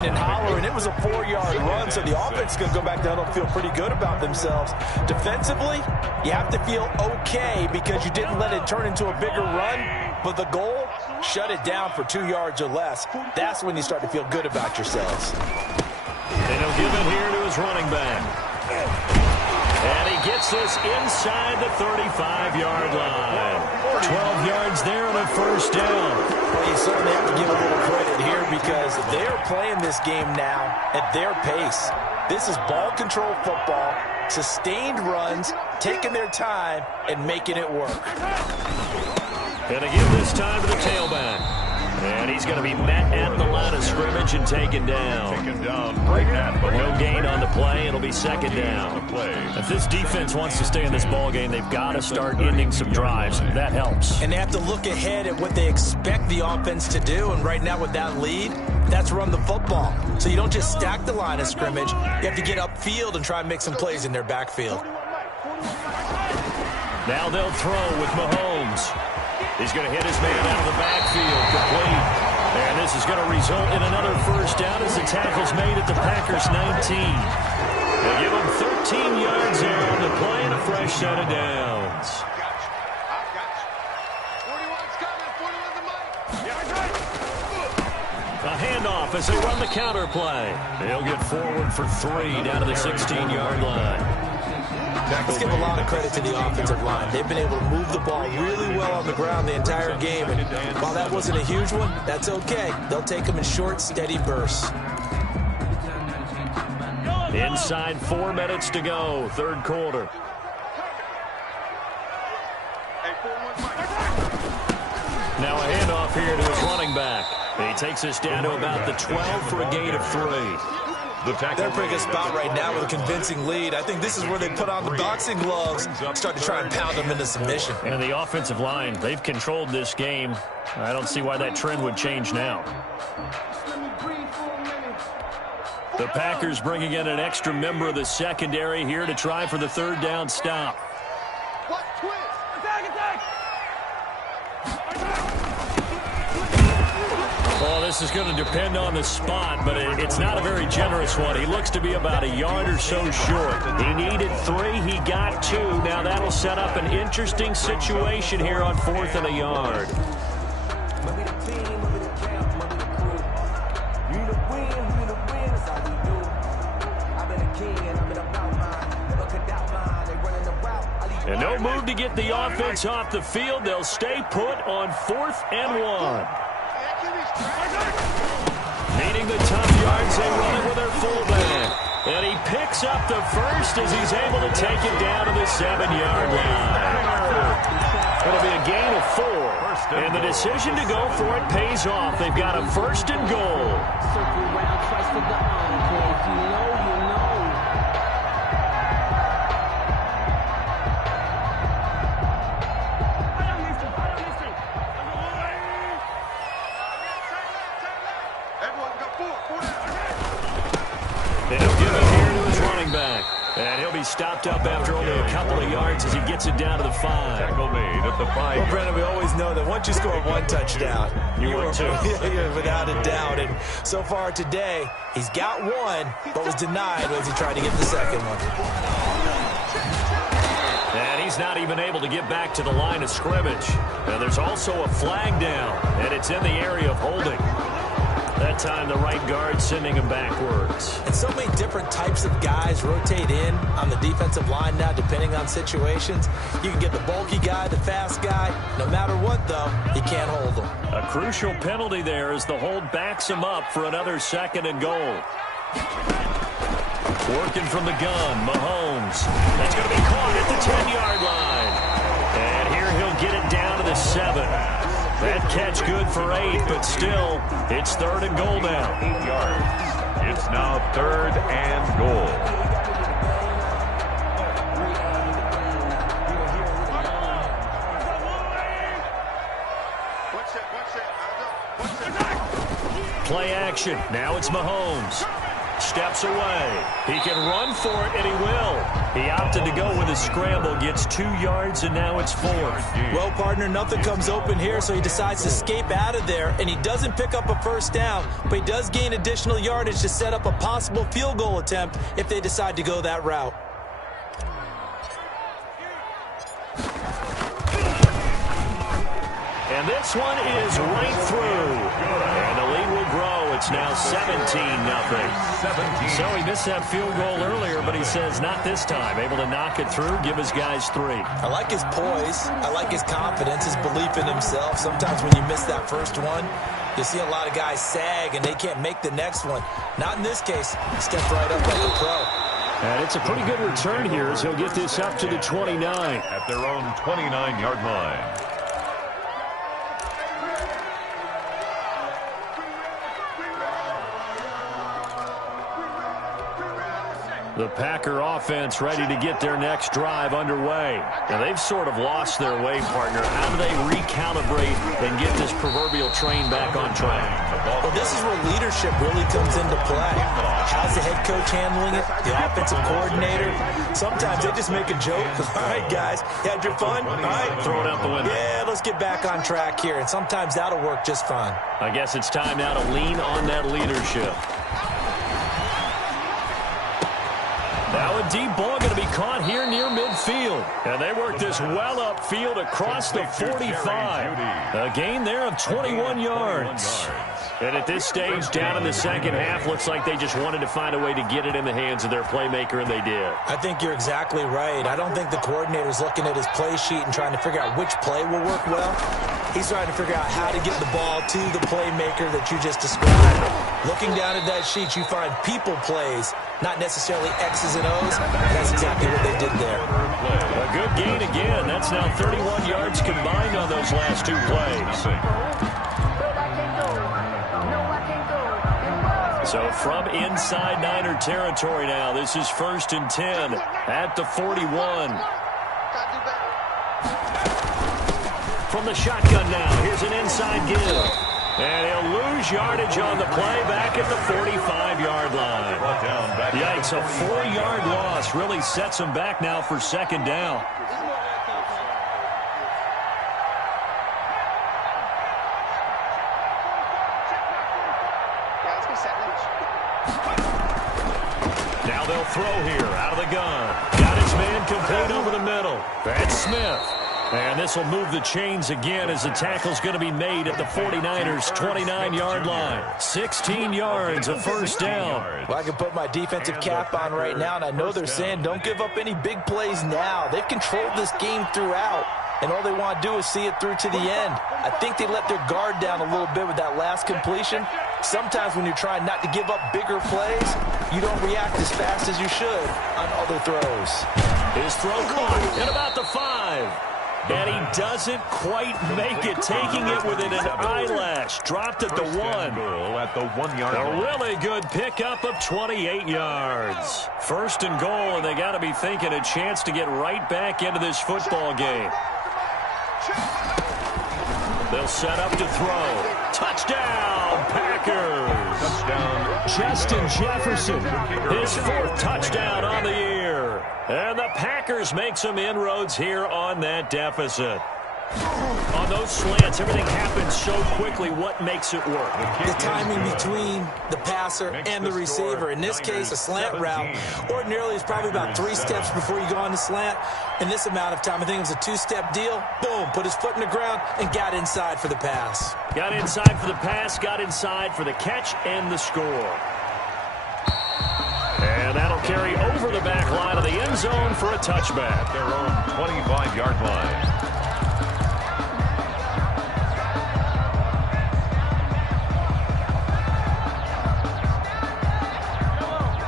And hollering. It was a 4-yard run, so the offense is going to go back down and feel pretty good about themselves. Defensively, you have to feel okay because you didn't let it turn into a bigger run, but the goal, shut it down for 2 yards or less. That's when you start to feel good about yourselves. And he'll give it here to his running back. And he gets this inside the 35-yard line. 12 yards there on a first down. Well, you certainly have to give a little credit here because they're playing this game now at their pace. This is ball control football, sustained runs, taking their time, and making it work. Going to give this time to the tailback. And he's going to be met at the line of scrimmage and taken down. No gain on the play. It'll be second down. If this defense wants to stay in this ball game, they've got to start ending some drives. That helps. And they have to look ahead at what they expect the offense to do. And right now with that lead, that's run the football. So you don't just stack the line of scrimmage. You have to get upfield and try and make some plays in their backfield. Now they'll throw with Mahomes. He's going to hit his man out of the backfield, complete. And this is going to result in another first down as the tackle's made at the Packers' 19. They give him 13 yards here on the play and a fresh set of downs. A handoff as they run the counter play. They'll get forward for 3 down to the 16-yard line. Let's give a lot of credit to the offensive line. They've been able to move the ball really well on the ground the entire game. And while that wasn't a huge one, that's okay. They'll take them in short, steady bursts. Inside 4 minutes to go, third quarter. Now a handoff here to his running back. He takes us down to about the 12 for a gain of 3. They're in a pretty good spot right now with a convincing lead. I think this is where they put on the boxing gloves, start to try and pound them into submission. And the offensive line, they've controlled this game. I don't see why that trend would change now. The Packers bringing in an extra member of the secondary here to try for the third down stop. Well, this is going to depend on the spot, but it's not a very generous one. He looks to be about a yard or so short. He needed 3. He got 2. Now that'll set up an interesting situation here on 4th and a yard. And no move to get the offense off the field. They'll stay put on 4th and 1. Needing the tough yards, they run it with their fullback. And he picks up the first as he's able to take it down to the 7-yard line. It'll be a gain of 4. And the decision to go for it pays off. They've got a first and goal. And he'll give it here to his running back. And he'll be stopped up after only a couple of yards as he gets it down to the 5. Tackle made at the 5. Well, Brendan, we always know that once you score 1 touchdown, you're without a doubt. And so far today, he's got 1, but was denied as he tried to get the second one. And he's not even able to get back to the line of scrimmage. And there's also a flag down, and it's in the area of holding. That time the right guard sending him backwards. And so many different types of guys rotate in on the defensive line now depending on situations. You can get the bulky guy, the fast guy. No matter what, though, you can't hold them. A crucial penalty there as the hold backs him up for another 2nd and goal. Working from the gun, Mahomes. That's going to be caught at the 10-yard line. And here he'll get it down to the 7. That catch good for 8, but still, it's 3rd and goal now. 8 yards. It's now 3rd and goal. Play action. Now it's Mahomes. steps away. He can run for it, and he will. He opted to go with a scramble, gets 2 yards, and now it's 4th. Well, partner, nothing comes open here, so he decides to escape out of there, and he doesn't pick up a first down, but he does gain additional yardage to set up a possible field goal attempt if they decide to go that route. And this one is right through. And the lead will grow. It's now 17-0. So he missed that field goal earlier, but he says not this time. Able to knock it through, give his guys 3. I like his poise. I like his confidence, his belief in himself. Sometimes when you miss that first one, you see a lot of guys sag and they can't make the next one. Not in this case. He stepped right up like a pro. And it's a pretty good return here as he'll get this up to the 29. At their own 29-yard line. The Packer offense ready to get their next drive underway. Now, they've sort of lost their way, partner. How do they recalibrate and get this proverbial train back on track? Well, this is where leadership really comes into play. How's the head coach handling it? The offensive coordinator? Sometimes they just make a joke. All right, guys, you had your fun? All right. Throw it out the window. Yeah, let's get back on track here. And sometimes that'll work just fine. I guess it's time now to lean on that leadership. Now a deep ball going to be caught here near midfield. And they work this well upfield across the 45. A gain there of 21 yards. And at this stage, down in the second half, looks like they just wanted to find a way to get it in the hands of their playmaker, and they did. I think you're exactly right. I don't think the coordinator's looking at his play sheet and trying to figure out which play will work well. He's trying to figure out how to get the ball to the playmaker that you just described. Looking down at that sheet, you find people plays, not necessarily X's and O's. That's exactly what they did there. A good gain again. That's now 31 yards combined on those last 2 plays. So from inside Niner territory now, this is 1st and 10 at the 41. From the shotgun now, here's an inside give. And he'll lose yardage on the play back at the 45-yard line. Yikes, a 4-yard loss really sets him back now for 2nd down. Now they'll throw here out of the gun. Got his man complete over the middle. That's Smith. And this will move the chains again as the tackle's going to be made at the 49ers' 29-yard line. 16 yards, a 1st down. Well, I can put my defensive cap on right now, and I know they're saying don't give up any big plays now. They've controlled this game throughout, and all they want to do is see it through to the end. I think they let their guard down a little bit with that last completion. Sometimes when you're trying not to give up bigger plays, you don't react as fast as you should on other throws. His throw caught at about the 5. And he doesn't quite make it, taking it within an eyelash. Dropped at the 1. At the 1-yard line. A really good pickup of 28 yards. 1st and goal, and they got to be thinking a chance to get right back into this football game. They'll set up to throw. Touchdown, Packers. Touchdown. Justin Jefferson, his 4th touchdown on the year. And the Packers make some inroads here on that deficit. On those slants, everything happens so quickly. What makes it work? The timing between the passer and the receiver. In this case, a slant route ordinarily is probably about 3 steps before you go on the slant. In this amount of time, I think it was a 2-step deal. Boom, put his foot in the ground and got inside for the pass. Got inside for the pass, got inside for the catch and the score. And that'll carry over the back line of the end zone for a touchback. Their own 25-yard line.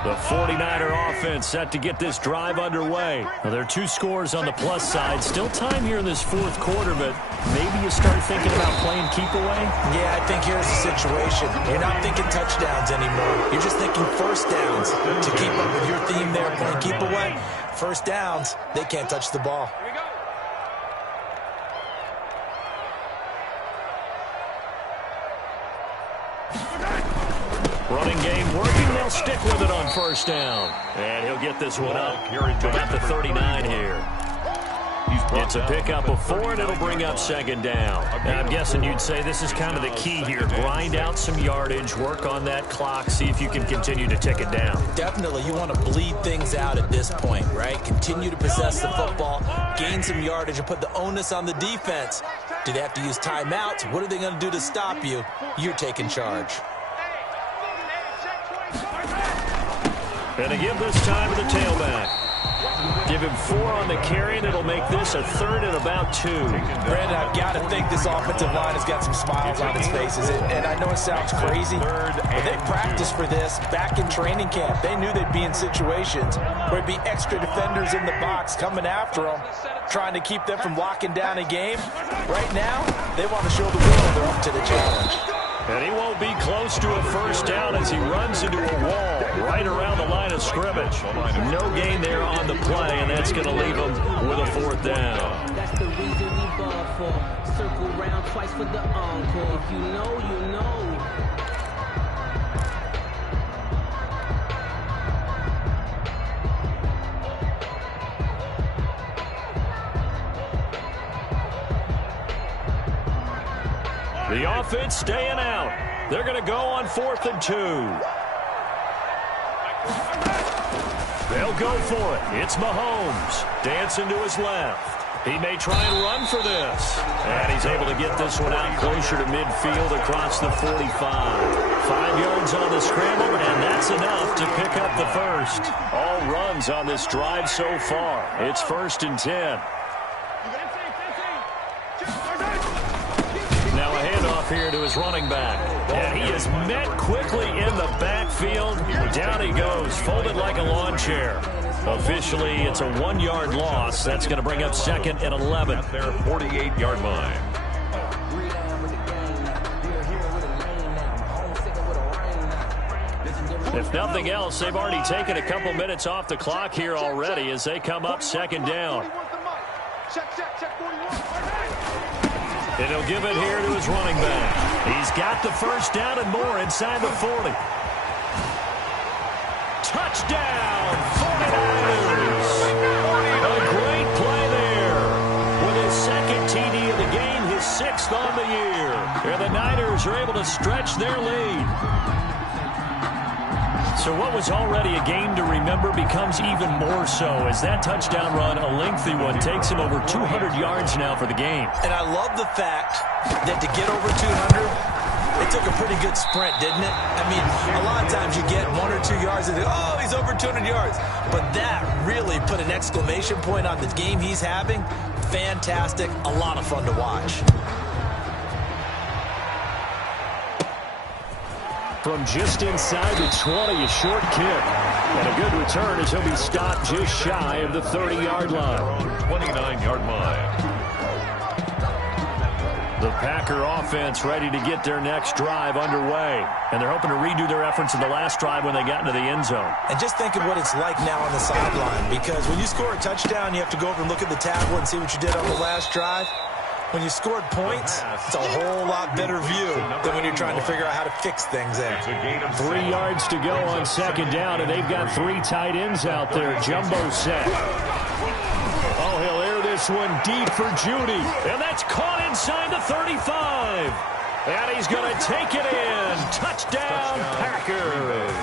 The 49er offense set to get this drive underway. Now, there are 2 scores on the plus side. Still time here in this 4th quarter, but maybe you start thinking about playing keep away? Yeah, I think here's the situation. You're not thinking touchdowns anymore. You're just thinking first downs. To keep up with your theme there, playing keep away, first downs, they can't touch the ball. Running game working. They'll stick with it on first down. And he'll get this one up to about the 39 here. It's a pickup of 4, and it'll bring up second down. And I'm guessing you'd say this is kind of the key here. Grind out some yardage, work on that clock, see if you can continue to tick it down. Definitely. You want to bleed things out at this point, right? Continue to possess the football, gain some yardage, and put the onus on the defense. Do they have to use timeouts? What are they going to do to stop you? You're taking charge. And they give this time to the tailback. Give him 4 on the carry, and it'll make this a 3rd and about 2. Brandon, I've got to think this offensive line has got some smiles on its faces. And I know it sounds crazy, but they practiced for this back in training camp. They knew they'd be in situations where there'd be extra defenders in the box coming after them, trying to keep them from locking down a game. Right now, they want to show the world they're up to the challenge. And he won't be close to a first down as he runs into a wall right around the line of scrimmage. No gain there on the play, and that's going to leave him with a 4th down. That's the reason we ball for. Circle round twice for the encore. If you know, you know. The offense staying out. They're going to go on 4th and 2. They'll go for it. It's Mahomes dancing to his left. He may try and run for this. And he's able to get this one out closer to midfield across the 45. 5 yards on the scramble, and that's enough to pick up the first. All runs on this drive so far. It's 1st and 10. Now a handoff here to his running back. And he is met quickly in the backfield. Down he goes, folded like a lawn chair. Officially, it's a 1-yard loss. That's going to bring up 2nd and 11. At their 48-yard line. If nothing else, they've already taken a couple minutes off the clock here already as they come up 2nd down. And he'll give it here to his running back. He's got the first down and more inside the 40. Touchdown, 49ers. A great play there. With his 2nd TD of the game, his 6th on the year. And the Niners are able to stretch their lead. So what was already a game to remember becomes even more so as that touchdown run, a lengthy one, takes him over 200 yards now for the game. And I love the fact that to get over 200, it took a pretty good sprint, didn't it? I mean, a lot of times you get 1 or 2 yards and think, oh, he's over 200 yards. But that really put an exclamation point on the game he's having. Fantastic. A lot of fun to watch. From just inside the 20, a short kick. And a good return as he'll be stopped just shy of the 30-yard line. 29-yard line. The Packer offense ready to get their next drive underway. And they're hoping to redo their efforts in the last drive when they got into the end zone. And just think of what it's like now on the sideline. Because when you score a touchdown, you have to go over and look at the tablet and see what you did on the last drive. When you scored points, it's a whole lot better view than when you're trying to figure out how to fix things in. 3 yards to go on 2nd down, and they've got 3 tight ends out there. Jumbo set. Oh, he'll air this one deep for Judy. And that's caught inside the 35. And he's going to take it in. Touchdown, Packers.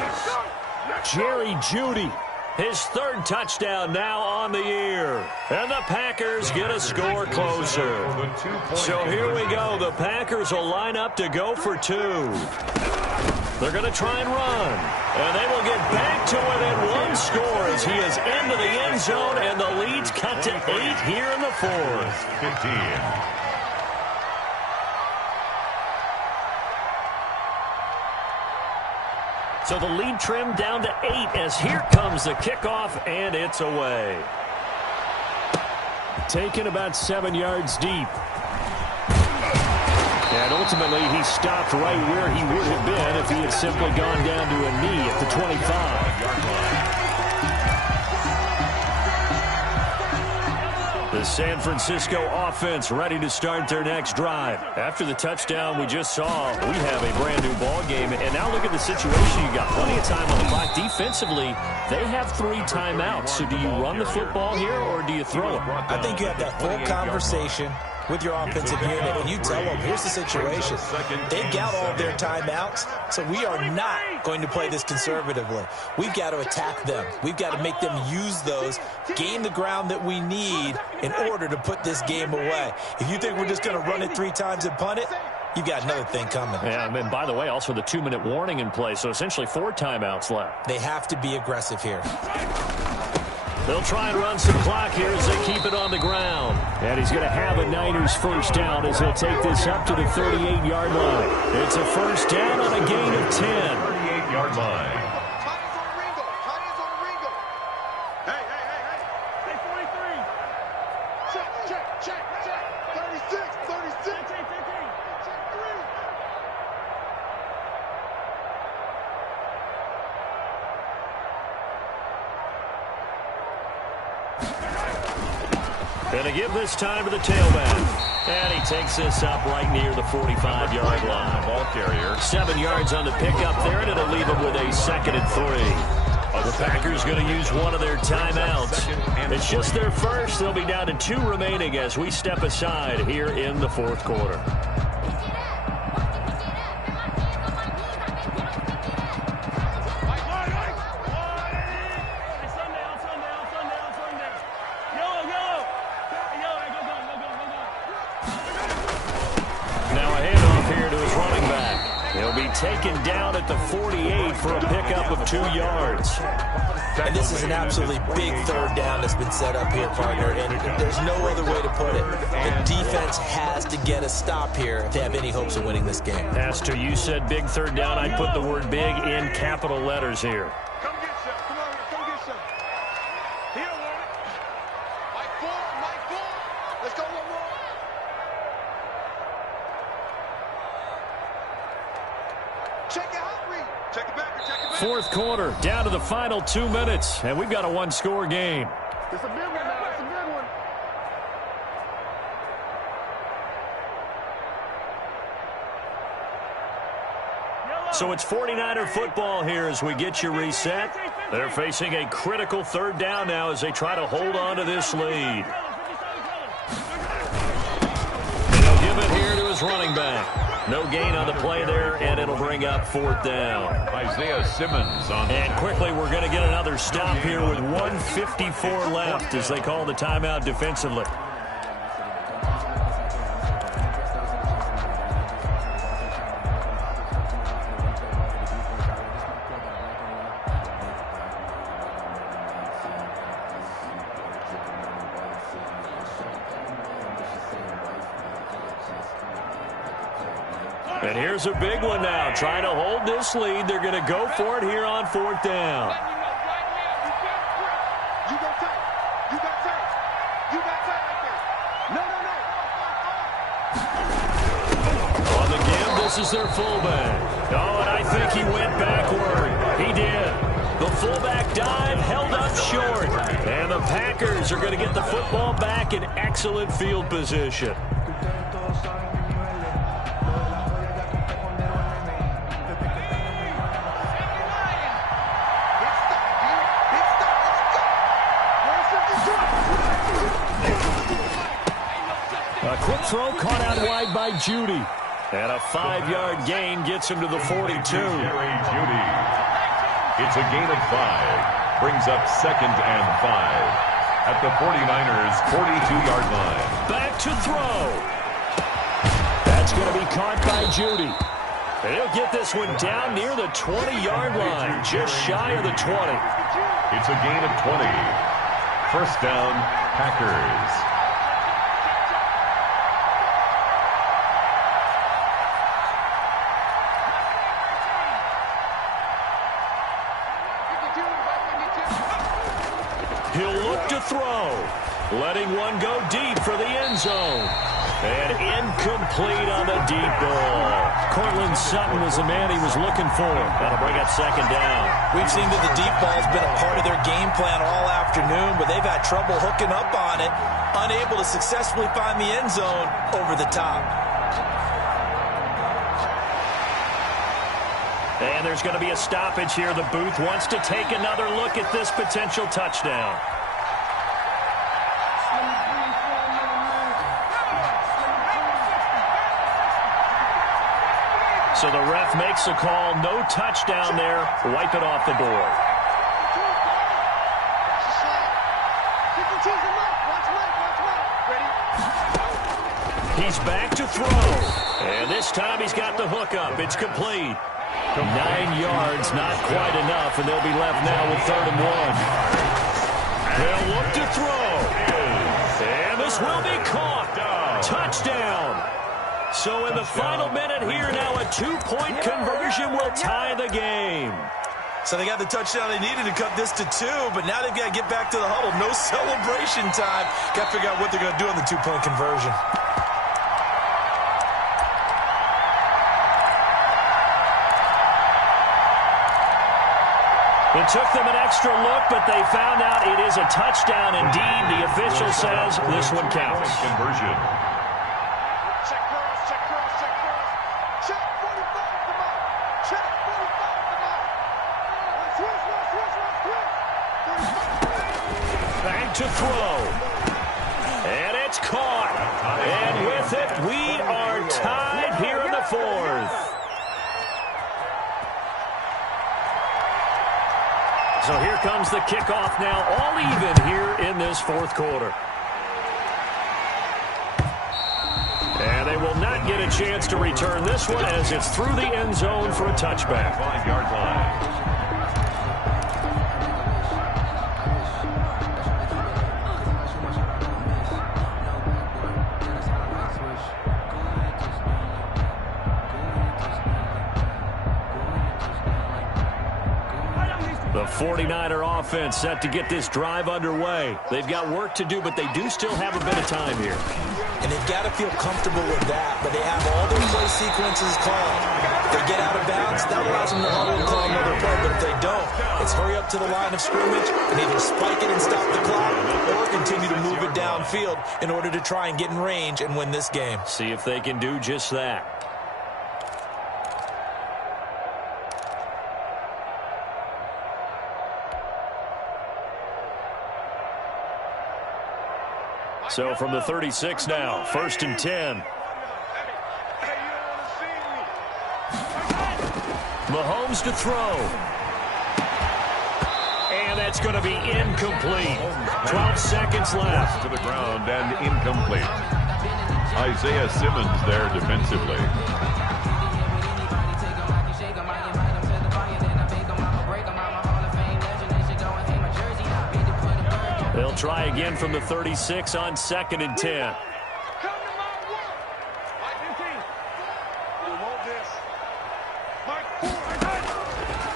Jerry Judy. His 3rd touchdown now on the year. And the Packers get a score closer. So here we go. The Packers will line up to go for 2. They're going to try and run. And they will get back to within 1 score as he is into the end zone. And the lead's cut to 8 here in the 4th. 15. So the lead trimmed down to 8 as here comes the kickoff, and it's away. Taken about 7 yards deep. And ultimately, he stopped right where he would have been if he had simply gone down to a knee at the 25. The San Francisco offense ready to start their next drive. After the touchdown we just saw, we have a brand new ball game. And now look at the situation. You got plenty of time on the clock. Defensively, they have 3 timeouts. So do you run the football here or do you throw it? I think you have that full conversation with your offensive unit, and you tell them, here's the situation. They've got all of their timeouts, so we are not going to play this conservatively. We've got to attack them. We've got to make them use those, gain the ground that we need in order to put this game away. If you think we're just going to run it 3 times and punt it, you've got another thing coming. Yeah, and by the way, also the 2-minute warning in play, so essentially 4 timeouts left. They have to be aggressive here. They'll try and run some clock here as they keep it on the ground. And he's going to have a Niners first down as they'll take this up to the 38-yard line. It's a first down on a gain of 10. 38-yard line. Going to give this time to the tailback. And he takes this up right near the 45-yard line. Ball carrier. 7 yards on the pickup there, and it'll leave him with a 2nd and 3. The Packers going to use one of their timeouts. It's just their first. They'll be down to 2 remaining as we step aside here in the 4th quarter. Taken down at the 48 for a pickup of 2 yards. And this is an absolutely big 3rd down that's been set up here, partner, and there's no other way to put it. The defense has to get a stop here if they have any hopes of winning this game. As to you said big 3rd down, I'd put the word big in capital letters here. Come get some. Come on, come get some. He don't want it. Mike Bull. Let's go one more. Check it out, Reed. Check it back. 4th quarter, down to the final 2 minutes, and we've got a 1-score game. It's a big one now. It's a big one. So it's 49er football here as we get you reset. They're facing a critical 3rd down now as they try to hold on to this lead. And he'll give it here to his running back. No gain on the play there, and it'll bring up 4th down. Isaiah Simmons on. And quickly, we're going to get another stop here with 1:54 left as they call the timeout defensively. And here's a big one now. Trying to hold this lead. They're going to go for it here on 4th down. You got tight. You got tight. You got tight right there. No. On the give, this is their fullback. Oh, and I think he went backward. He did. The fullback dive held up short. And the Packers are going to get the football back in excellent field position. A quick throw caught out wide by Judy. And a 5-yard gain gets him to the 42. Judy. It's a gain of 5. Brings up 2nd and 5. At the 49ers' 42-yard line. Back to throw. That's going to be caught by Judy. And he'll get this one down near the 20-yard line. Just shy of the 20. It's a gain of 20. First down, Packers. He'll look to throw. Letting one go deep for the end zone. And incomplete on the deep ball. Cortland Sutton was the man he was looking for. That'll bring up second down. We've seen that the deep ball's been a part of their game plan all afternoon, but they've had trouble hooking up on it, unable to successfully find the end zone over the top. And there's going to be a stoppage here. The booth wants to take another look at this potential touchdown. So the ref makes a call. No touchdown there. Wipe it off the board. He's back to throw. And this time he's got the hook up. It's complete. 9 yards, not quite enough, and they'll be left now with 3rd and 1. They'll look to throw. And this will be caught. Touchdown. So in the final minute here, now a 2-point conversion will tie the game. So they got the touchdown they needed to cut this to 2, but now they've got to get back to the huddle. No celebration time. Got to figure out what they're going to do on the 2-point conversion. It took them an extra look, but they found out it is a touchdown indeed. The official says this one counts. Conversion. Check cross, check cross, check cross. Check 45, come on. Check 45, come on. Switch. Back to throw. And it's caught. And with it, we are tied here in the 4th. So here comes the kickoff now, all even here in this 4th quarter. And they will not get a chance to return this one as it's through the end zone for a touchback. 5-yard line. The 49er offense set to get this drive underway. They've got work to do, but they do still have a bit of time here. And they've got to feel comfortable with that, but they have all their play sequences called. If they get out of bounds, that allows them to huddle and call another play, but if they don't, it's hurry up to the line of scrimmage and either spike it and stop the clock or continue to move it downfield in order to try and get in range and win this game. See if they can do just that. So from the 36 now, 1st and 10. Mahomes to throw. And that's going to be incomplete. 12 seconds left. To the ground and incomplete. Isaiah Simmons there defensively. They'll try again from the 36 on 2nd and 10.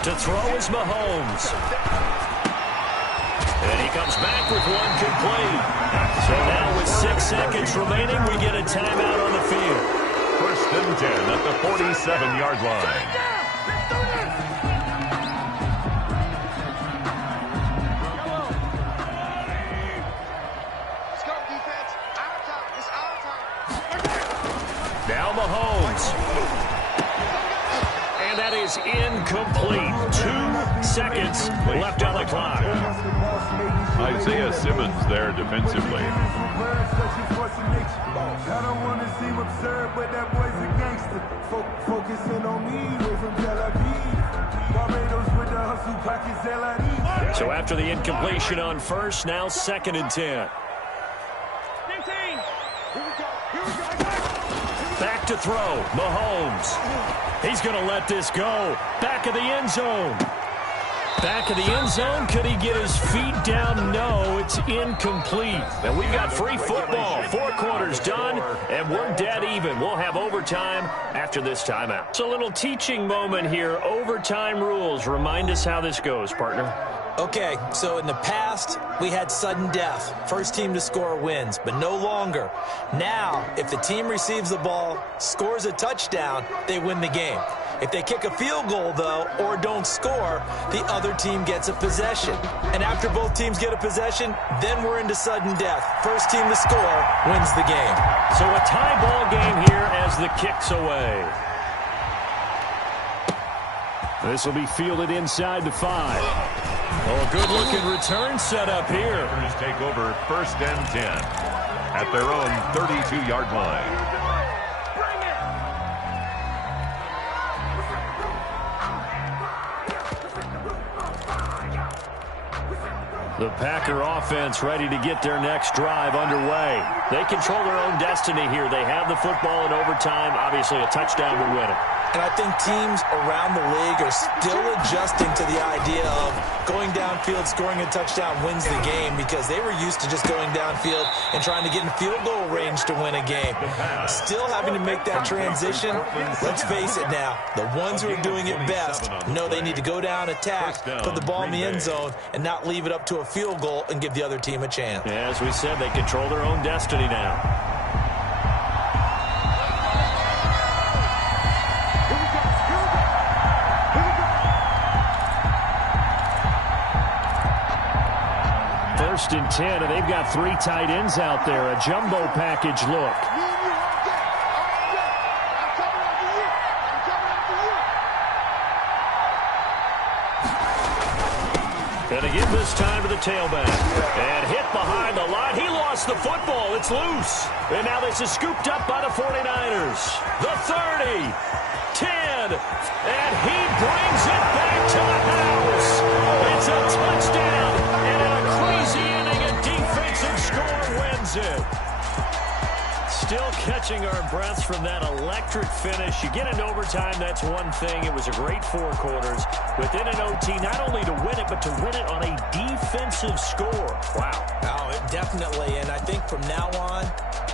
To throw is Mahomes. And he comes back with one complete. So now with 6 seconds remaining, we get a timeout on the field. 1st and 10 at the 47-yard line. Now Mahomes. And that is incomplete. 2 seconds left on the clock. Isaiah Simmons there defensively. So after the incompletion on 1st, now 2nd and 10. Back to throw. Mahomes. He's going to let this go. Back of the end zone. Back of the end zone. Could he get his feet down? No, it's incomplete. And we've got free football. 4 quarters done, and we're dead even. We'll have overtime after this timeout. It's a little teaching moment here. Overtime rules. Remind us how this goes, partner. Okay, so in the past, we had sudden death. First team to score wins, but no longer. Now, if the team receives the ball, scores a touchdown, they win the game. If they kick a field goal, though, or don't score, the other team gets a possession. And after both teams get a possession, then we're into sudden death. First team to score wins the game. So a tie ball game here as the kick's away. This will be fielded inside the 5. Oh, a good-looking return set up here. Take over 1st and 10 at their own 32-yard line. The Packer offense ready to get their next drive underway. They control their own destiny here. They have the football in overtime. Obviously, a touchdown would win it. And I think teams around the league are still adjusting to the idea of going downfield, scoring a touchdown wins the game, because they were used to just going downfield and trying to get in field goal range to win a game. Still having to make that transition. Let's face it now, the ones who are doing it best know they need to go down, attack, put the ball in the end zone, and not leave it up to a field goal and give the other team a chance. Yeah, as we said, they control their own destiny now. First and 10, and they've got 3 tight ends out there. A jumbo package look. And again this time to the tailback. And hit behind the line. He lost the football. It's loose. And now this is scooped up by the 49ers. The 30, 10, and he brings it back to the house. It's a touchdown. And in a crazy inning, a defensive score wins it. Still catching our breaths from that electric finish. You get into overtime, that's one thing. It was a great 4 quarters. Within an OT, not only to win it, but to win it on a defensive score. Wow. Oh, definitely. And I think from now on,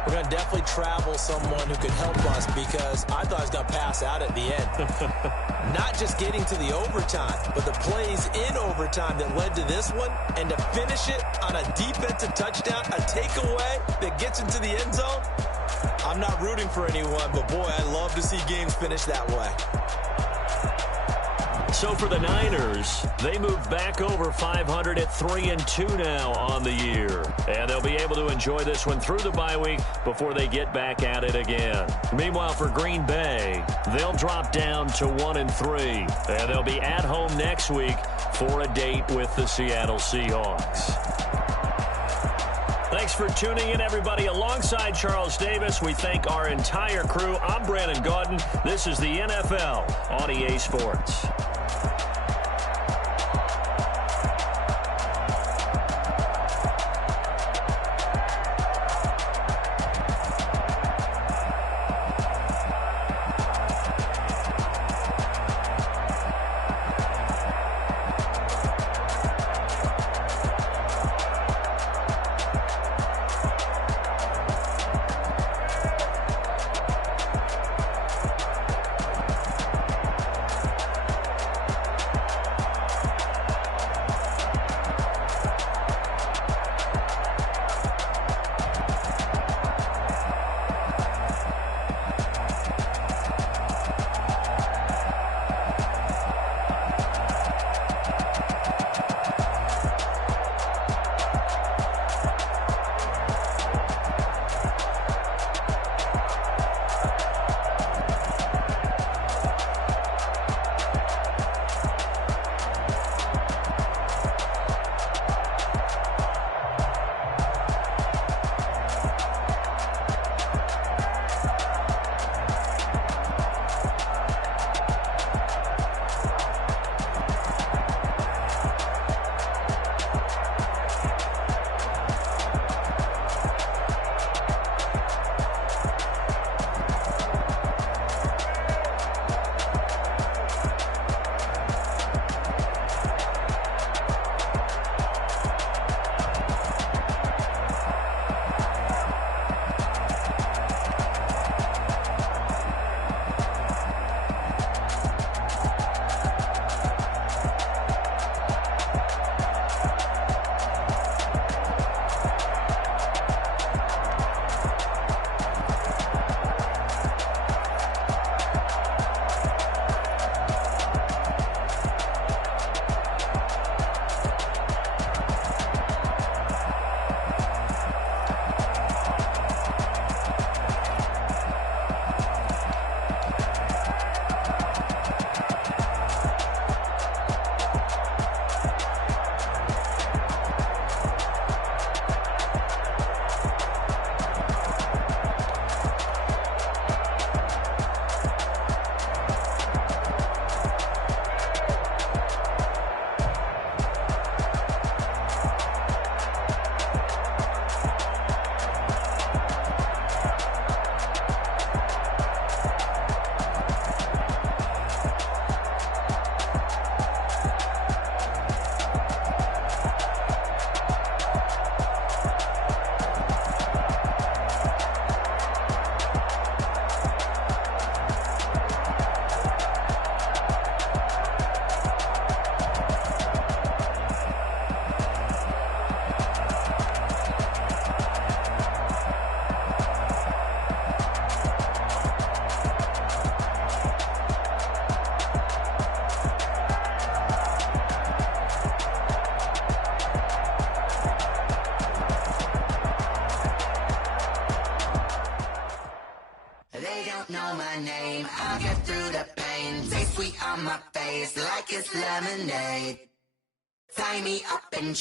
we're going to definitely travel someone who could help us, because I thought I was going to pass out at the end. Not just getting to the overtime, but the plays in overtime that led to this one, and to finish it on a defensive touchdown, a takeaway that gets into the end zone. I'm not rooting for anyone, but boy, I love to see games finish that way. So for the Niners, they move back over 500 at 3-2 now on the year. And they'll be able to enjoy this one through the bye week before they get back at it again. Meanwhile, for Green Bay, they'll drop down to 1-3. And they'll be at home next week for a date with the Seattle Seahawks. Thanks for tuning in, everybody. Alongside Charles Davis, we thank our entire crew. I'm Brandon Gaudin. This is the NFL on EA Sports. sweetest lemonade. Tie me up and